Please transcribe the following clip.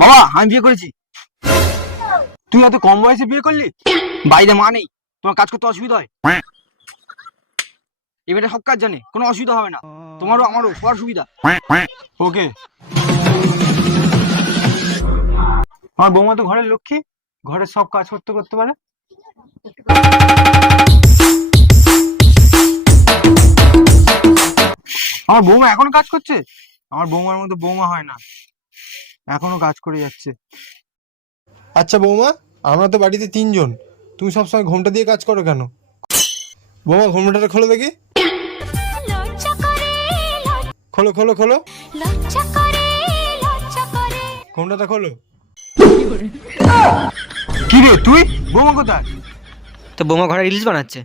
বাবা আমি বিয়ে করেছি। তুই এত কম বয়সে বিয়ে করলি? বাইরে মা নেই, তোমার কাজ করতে অসুবিধা হয়? এই মেয়েটা সব কাজ জানে, কোনো অসুবিধা হবে না, তোমারও আমারও সবার সুবিধা। ওকে। আমার বৌমা তো ঘরের লক্ষ্মী, ঘরের সব কাজ করতে করতে পারে। আমার বৌমা এখনো কাজ করছে? আমার বৌমার মতো বৌমা হয় না, এখনো কাজ করে যাচ্ছে। আচ্ছা বৌমা, আমরা তো বাড়িতে 3 জন, তুমি সবসময় ঘোমটা দিয়ে কাজ করো কেন? বৌমা ঘোমটাটা খোলো দেখি। খোলো খোলো খোলো, ঘোমটাটা খোলো। কি রে তুই? বৌমা কোথায়? তো বৌমা ঘরে রিলস বানাচ্ছে।